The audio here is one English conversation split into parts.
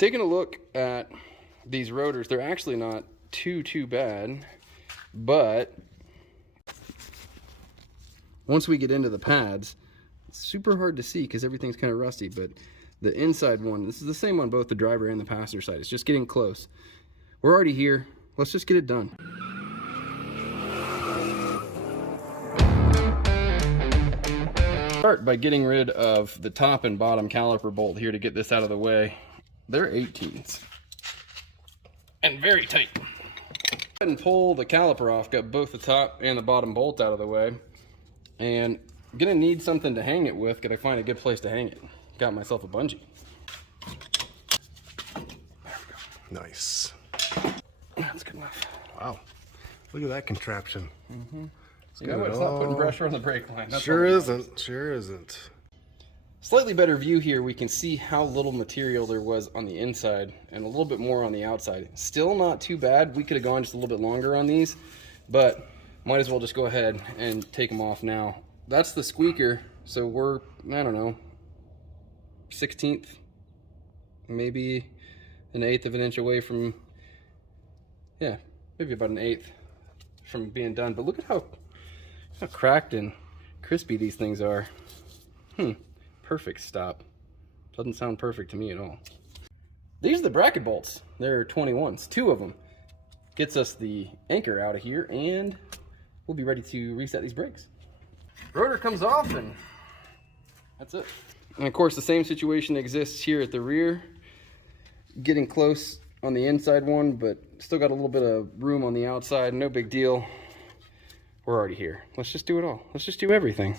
Taking a look at these rotors, they're actually not too bad, but once we get into the pads, it's super hard to see because everything's kind of rusty. But the inside one, this is the same on both the driver and the passenger side. It's just getting close. We're already here. Let's just get it done. Start by getting rid of the top and bottom caliper bolt here to get this out of the way. They're 18s and very tight. Go ahead and pull the caliper off. Got both the top and the bottom bolt out of the way, and I'm gonna need something to hang it with. Gotta find a good place to hang it. Got myself a bungee. Nice. That's good enough. Wow, look at that contraption. You know what? It's not putting pressure on the brake line. That's Sure isn't. Sure isn't. Slightly better view here. We can see how little material there was on the inside and a little bit more on the outside. Still not too bad. We could have gone just a little bit longer on these, but might as well just go ahead and take them off now. That's the squeaker. So we're, I don't know, 1/16, maybe an 1/8 of an inch away from, yeah, maybe about an 1/8 from being done. But look at how cracked and crispy these things are. Perfect stop. Doesn't sound perfect to me at all. These are the bracket bolts. They're 21s, 2 of them. Gets us the anchor out of here, and we'll be ready to reset these brakes. Rotor comes off, and that's it. And of course, the same situation exists here at the rear. Getting close on the inside one, but still got a little bit of room on the outside. No big deal. We're already here. Let's just do it all. Let's just do everything.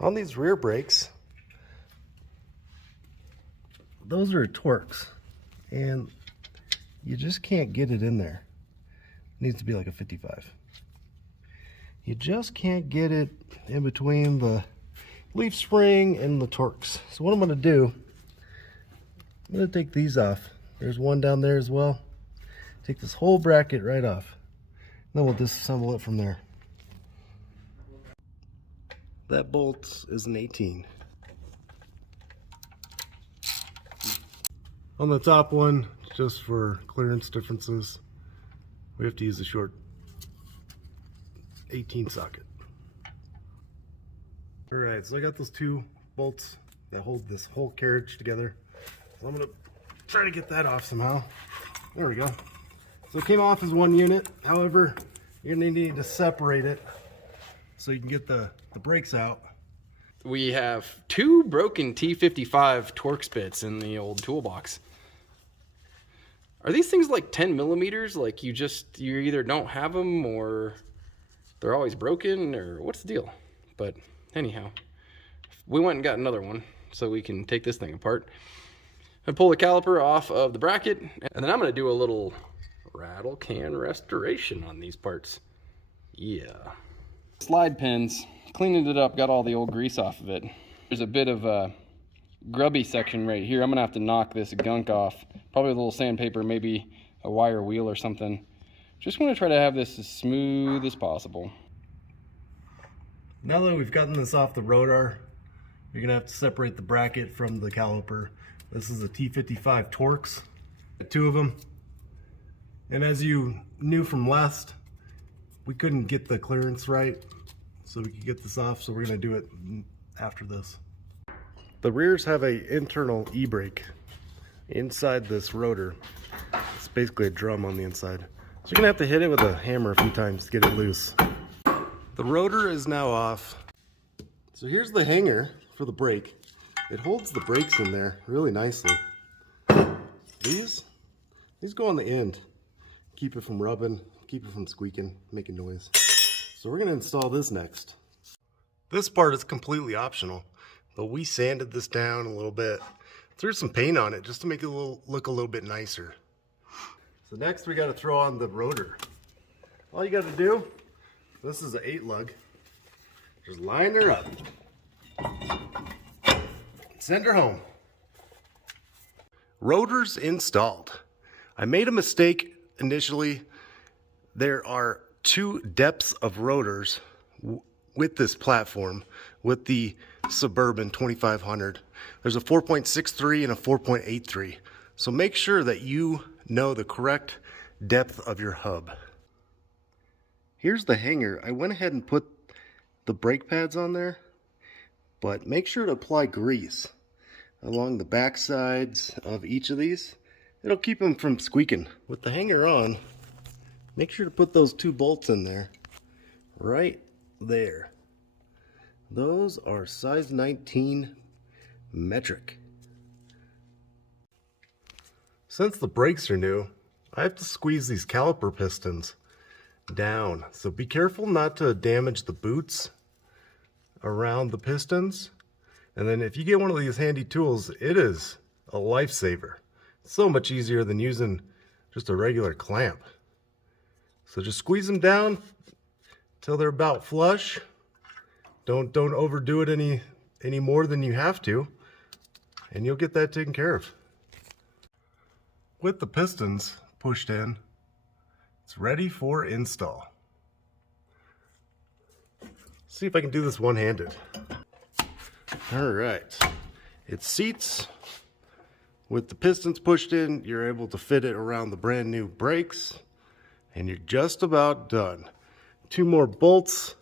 On these rear brakes, those are Torx, and you just can't get it in there. It needs to be like a 55. You just can't get it in between the leaf spring and the Torx. So what I'm going to do, I'm going to take these off. There's one down there as well. Take this whole bracket right off. Then we'll disassemble it from there. That bolt is an 18. On the top one, just for clearance differences, we have to use a short 18 socket. All right, so I got those 2 bolts that hold this whole carriage together. So I'm gonna try to get that off somehow. There we go. So it came off as one unit. However, you're gonna need to separate it so you can get the brakes out. We have 2 broken T55 Torx bits in the old toolbox. Are these things like 10 millimeters? Like you either don't have them or they're always broken, or what's the deal? But anyhow, we went and got another one so we can take this thing apart. I pull the caliper off of the bracket, and then I'm gonna do a little rattle can restoration on these parts. Yeah. Slide pins, cleaning it up, got all the old grease off of it. There's a bit of a grubby section right here. I'm gonna have to knock this gunk off. Probably with a little sandpaper, maybe a wire wheel or something. Just want to try to have this as smooth as possible. Now that we've gotten this off the rotor, you're gonna have to separate the bracket from the caliper. This is a T55 Torx, 2 of them. And as you knew from last, we couldn't get the clearance right, so we could get this off, so we're gonna do it after this. The rears have an internal e-brake inside this rotor. It's basically a drum on the inside. So you're gonna have to hit it with a hammer a few times to get it loose. The rotor is now off. So here's the hanger for the brake. It holds the brakes in there really nicely. These go on the end. Keep it from rubbing, keep it from squeaking, making noise. So we're gonna install this next. This part is completely optional, but we sanded this down a little bit. Threw some paint on it just to make it look a little bit nicer. So next we gotta throw on the rotor. All you gotta do, this is an 8 lug, just line her up. Send her home. Rotors installed. I made a mistake initially. There are 2 depths of rotors with this platform, with the Suburban 2500. There's a 4.63 and a 4.83. So make sure that you know the correct depth of your hub. Here's the hanger. I went ahead and put the brake pads on there, but make sure to apply grease along the back sides of each of these. It'll keep them from squeaking. With the hanger on, make sure to put those 2 bolts in there, right there. Those are size 19 metric. Since the brakes are new, I have to squeeze these caliper pistons down. So be careful not to damage the boots around the pistons. And then if you get one of these handy tools, it is a lifesaver. It's so much easier than using just a regular clamp. So just squeeze them down till they're about flush. Don't overdo it any more than you have to, and you'll get that taken care of. With the pistons pushed in, it's ready for install. See if I can do this one-handed. All right, it seats. With the pistons pushed in, you're able to fit it around the brand new brakes, and you're just about done. 2 more bolts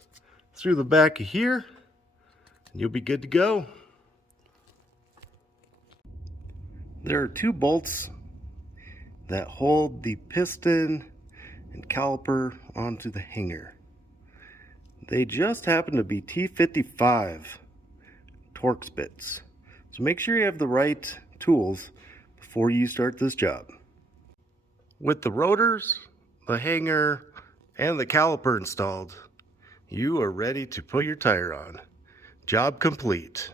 through the back of here, and you'll be good to go. There are 2 bolts that hold the piston and caliper onto the hanger. They just happen to be T55 Torx bits. So make sure you have the right tools before you start this job. With the rotors, the hanger, and the caliper installed, you are ready to put your tire on. Job complete.